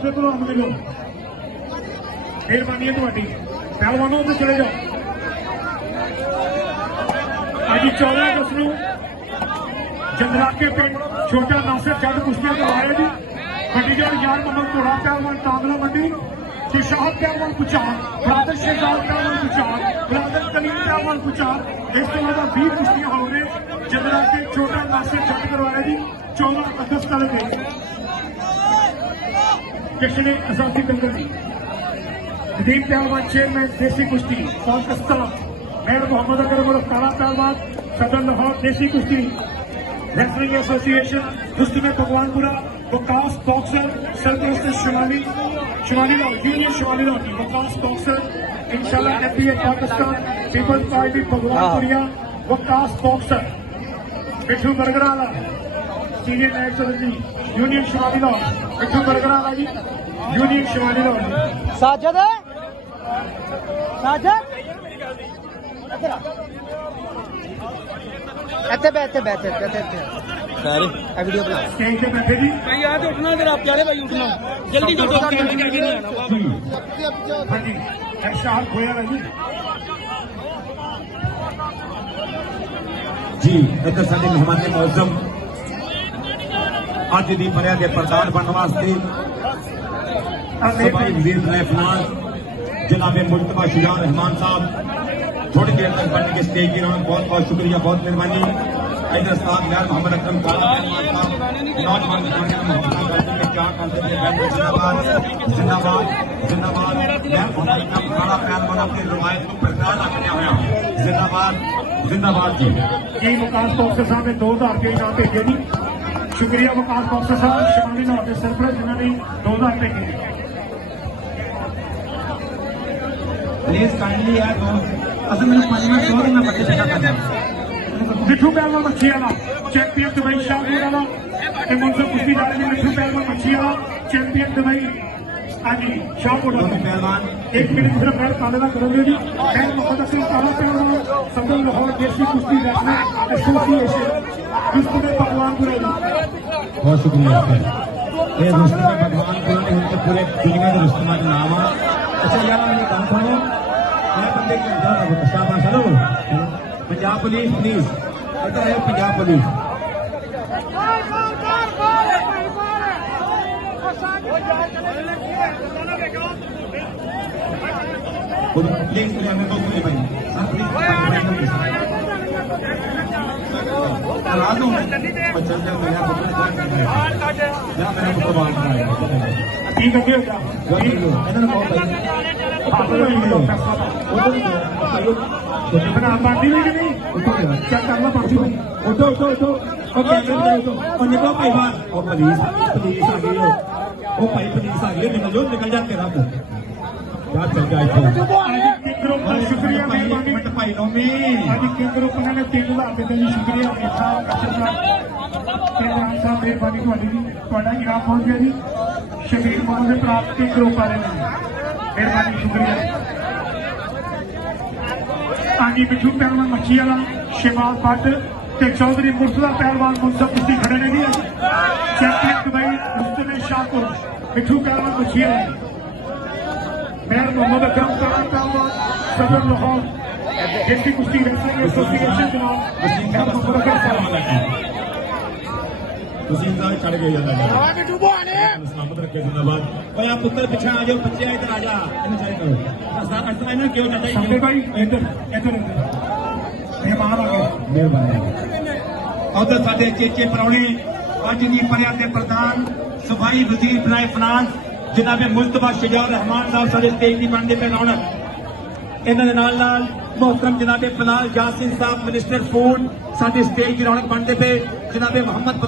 पासे तो आम मिलो मेहरबानी है थोड़ी पहलवानों तो चले जाओ अज 14 अगस्त को जंगलाके पिंड छोटा नासिर जट कुश्तियां करवाया जी बड़ी जान यार मोहम्मद घोड़ा पहलवान तांगला मंडी शाहद पहलवान पुचार बहादुर शहजाद पहलवान पुचार बहादुर कलीम पहलवान पुचार इस तो अलावा 20 कुश्तियां हो रही जंगलाके छोटा नासिर जट करवाया जी 14 अगस्त तक किशने आजादी दंगल जी नदीम पहलवान चेयरमैन देसी कुश्ती पाकिस्तान मेयर मोहम्मद अकरम और काला पहलवान सदर लाहौर देसी कुश्ती रेसलिंग एसोसिएशन मुस्लिम भगवानपुरा वकास बॉक्सर सरपरस्त शिमाली लाहौर यूनियन शिमाली लाहौर की वकास बॉक्सर इंशाल्लाह एफबीए पाकिस्तान पीपल्स पार्टी भगवानपुरिया वकास बॉक्सर मिठू बरगराला सीनियर नायक सदर जी यूनियन शिमाली लाहौर मिठू बरगराला जी यूनियन शिमाली लाहौर साजद बैठे वीडियो बना स्टेज पे बैठे जी भाई आज उठना जरा प्यारे भाई उठना जल्दी जो नहीं आना हाँ जी शाह खोया जी जी इधर साडे मेहमान मौजम अज दी परिया के प्रधान बनने वास्ते सभाई वजीर फनान जनाबे मुल्तबा शुजा रहमान साहब थोड़ी देर तक बनने के स्टेज की रौनक बहुत बहुत शुक्रिया बहुत मेहरबानी इधर साहब यार मोहम्मद अकरम काला नौजवान जिंदाबाद जिंदाबाद यार मोहम्मद अकरम काला पहलवान की रवायत को बरकरार रखने हुआ जिंदाबाद जिंदाबाद जी जी वकास बॉक्सर साहब ने 2000 के इनाम भेजे जी शुक्रिया वकास बॉक्सर साहब शिमाली लाहौर के सरपरस्त जिन्होंने 2000 भेजे प्लीज काइंडली यार असल में 5 मिनट और मैं बच्चे चेक करना मिठू पहलवान मच्छी वाला चैंपियन दुबई शाहपुर वाला मुंसफ कुश्ती दारे में मिठू पहलवान मच्छी वाला चैंपियन दुबई हाँ जी शाहपुर पहलवान 1 मिनट सिर्फ मैं काले का करोगे जी मैं मोहम्मद अकरम काला पहलवान सदर लाहौर देसी कुश्ती रेसलिंग एसोसिएशन रुस्तम भगवानपुरा जी बहुत शुक्रिया ये रुस्तम भगवानपुरा ने उनके पूरे दुनिया के रुस्तम का नाम है अच्छा यार ये काम सुनो मैं बंदे के शाबाश हेलो पंजाब पुलिस प्लीज इधर है पंजाब पुलिस प्लीज हमें बहुत भाई करा दो बच्चा मेरा पुत्र बाल ठीक है बना पार्टी में कि नहीं क्या करना पार्टी में उठो उठो उठो और निकलो भाई बाहर और पुलिस पुलिस आ गई हो वो भाई पुलिस आ गई निकल जो निकल जा तेरा तो यार चल जाए शुक्रिया मेहरबानी भाई नोमी आज के ग्रुप ने 3000 रुपए का शुक्रिया साहब मेहरबानी थोड़ा इनाम पहुंच गया जी शबीर मोहम्मद से प्राप्त के ग्रुप वाले मेहरबानी शुक्रिया आगे मिठू पहलवान मच्छी वाला शिमाल भट्ट चौधरी मुर्तजा पहलवान मुंसफ कुश्ती खड़े ने जी चैंपियन दुबई रुस्तम शाहपुर मिठू पहलवान मच्छी वाला मेयर मोहम्मद अकरम काला पहलवान सदर लाहौर देसी कुश्ती रेसलिंग एसोसिएशन जनाब मेयर मोहम्मद अकरम चढ़ गए सलामत रखे जिंदाबाद और आप पुत्र पीछे आ जाओ बच्चे इधर आ जा करो क्यों संजय भाई इधर इधर मेहमान आ गए मेहरबानी उधर साडे चेचे परौने अज दी परिया के प्रधान सफाई वजीर बनाए फाइनांस जनाबे मुस्तफा शुजा रहमान साहब साडे स्टेज की बनते पे रौनक इन्हां दे नाल नाल मोहतरम जनाबे फलाल यासीन साहब मिनिस्टर फूड साडे स्टेज की रौनक बनते पे जनाबे मोहम्मद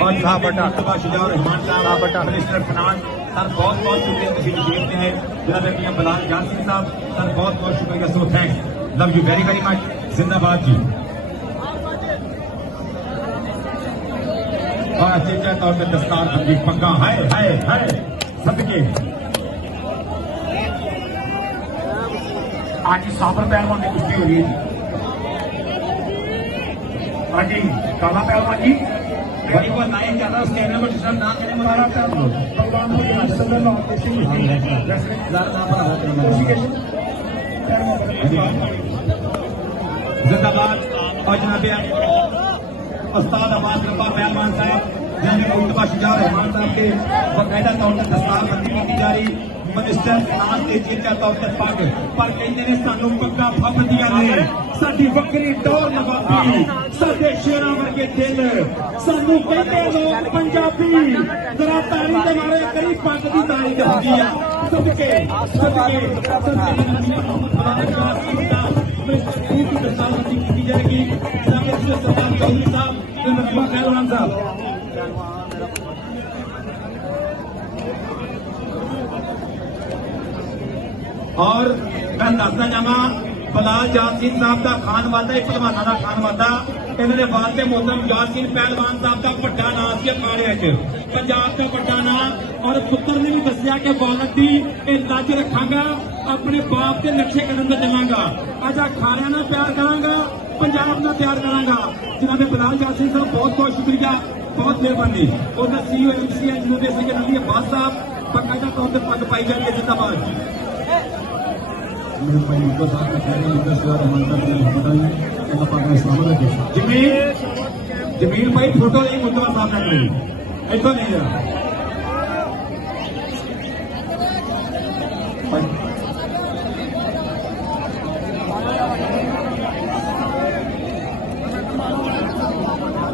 और साहब मुस्तफा शुजा रहमान साहब मिनिस्टर फाइनांस सर बहुत बहुत शुक्रिया तशरीफ में है जनाबे मियां फलाल यासीन साहब सर बहुत बहुत शुक्रिया so thanks love you very very much जिंदाबाद जी और चेचा तौर पर दस्तार बंदी पक्का है सबके आज साबर पहलवान की कुश्ती हो रही है हाँ जी काला पहलवान जी भाई वो नाइन ज्यादा स्कैनर में ना करें काला पहलवान भगवान सदर लाहौर देसी कुश्ती जिंदाबाद। और जनाब उस्ताद अब्बास रब्बा पहलवान साहब जनाब मुस्तफा शुजा रहमान साहब के बाकायदा तौर पर दस्तारबंदी की जा रही। मिनिस्टर फिनांस के चेचा तौर पर पग पर कहते ने सानू पग्गा फपदियां ने साडी वक्री टोर नवाबी साडे शेरां वर्गे दिल सानू कहते लोग पंजाबी जरा तारी दे मारे करी पग दी तारीफ होगी आ सदके सदके दस्तारबंदी की जाएगी। सरदार चौधरी साहब पहलवान साहब और मैं दसना चाहवा बलाल यासीन साहब का खानवादा पहलवाना का खानवादा इन्होंने वास्ते मोहतरम यासीन पहलवान साहब का बड़ा नाम से अखाड़े पंजाब का बड़ा नाम और पुत्र ने भी दसिया कि बालक की लज रखांगा अपने बाप के नक्शे कदम से चलांगा अज अखाड़िया ना प्यार करांगा पंजाब ना प्यार करांगा। जिन्होंने बलाल यासीन साहब बहुत बहुत शुक्रिया बहुत मेहरबानी और सीईओ एमसीएल जिन्होंने संजय नंदी अब्बास साहब बाकायदा तौर पर पग पाई जाएगी। जिंदाबाद। जमीन भाई फोटो नहीं मुद्दा सामने करेगी ऐसा नहीं जरा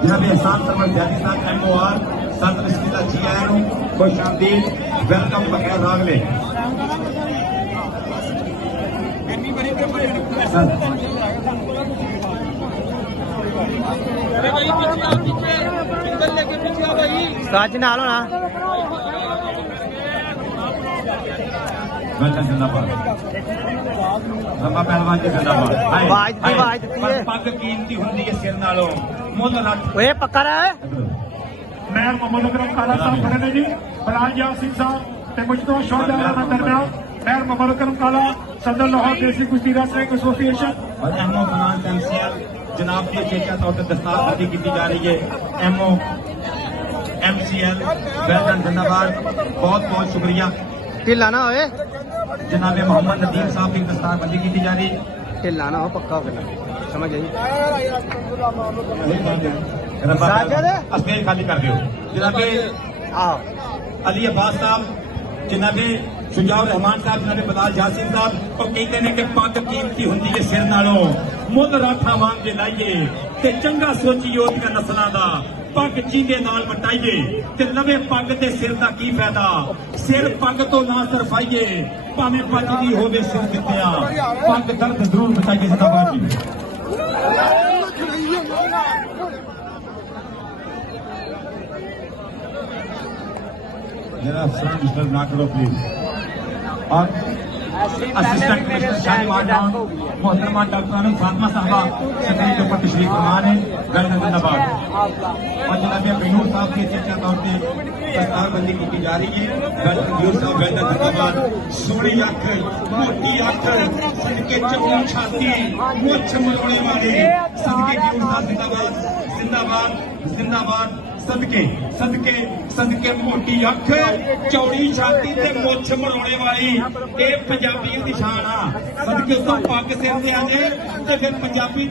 जनाब एहसान सरवर जानी साहब MOR सत बिस्मिल्ला जी आया खुश आमदीद वेलकम बगैर रागले साज नाल होना जिंदाबाद रब्बा पहलवान जी जिंदाबाद। आवाज दिती है पग कीमती हुंदी है सिर नालों मुੱਲ ਲੱਠ ओए पक्का रहा मेयर मोहम्मद अकरम काला साहब खड़े ने जी बलाल यासीन साहब ते मुश्तफा शुजा रहमान दरमियान मेयर मोहम्मद अकरम काला सदर लाहौर देसी कुश्ती रेसलिंग एसोसिएशन और MO फिनांस MCL जनाब की चेचा तौर पर दस्तारबंदी की जा रही है। MO MCL वेलकम जिंदाबाद बहुत बहुत शुक्रिया। ढिला ना होए जनाब मोहम्मद नदीम साहब की दस्तारबंदी की जा रही ढिला ना हो पक्का हो गया समझ आई अस्टेज खाली कर दो। जनाब अली अब्बास साहब जनाबे शुजाउर रहमान साहब जनाबे बलाल यासीन साहब और कहते हैं कि पग कीमती हुंदी है सिर नालों मुੱਲ राठा वांग जे लाइए ते चंगा सोचिए ओदियां नस्लां दा पग चींगे नाल वटाइए ते लवे पग ते सिर दा की फायदा सिर पग तो ना सरफाइए भावें बचदी होवे सिर कित्तिया पग दर्द जरूर बचाइए। जिंदाबाद जी। जरा साउंड डिस्टर्ब ना करो प्लीज। और असिस्टेंट कमिश्नर शाहीवान मोहतरमा डॉक्टर आनंद फातिमा साहबा स्टेज के ऊपर तशरीफ फरमा है वेलकम जिंदाबाद। और जनाब बेनूर साहब के चेचा तौर पर दस्तारबंदी की जा रही है वेलकम यूर साहब वेलकम जिंदाबाद। सोनी अख मोटी अख सदके चमड़ी छाती मुछ मरोड़े वाले सदके यूर साहब जिंदाबाद जिंदाबाद जिंदाबाद। सदके सदके सदके मोटी अख चौड़ी छाती ते मुछ मरोड़े वाली ये पंजाबी की शान आ सदके तो पग सिर ते आ जाए ते फिर पंजाबी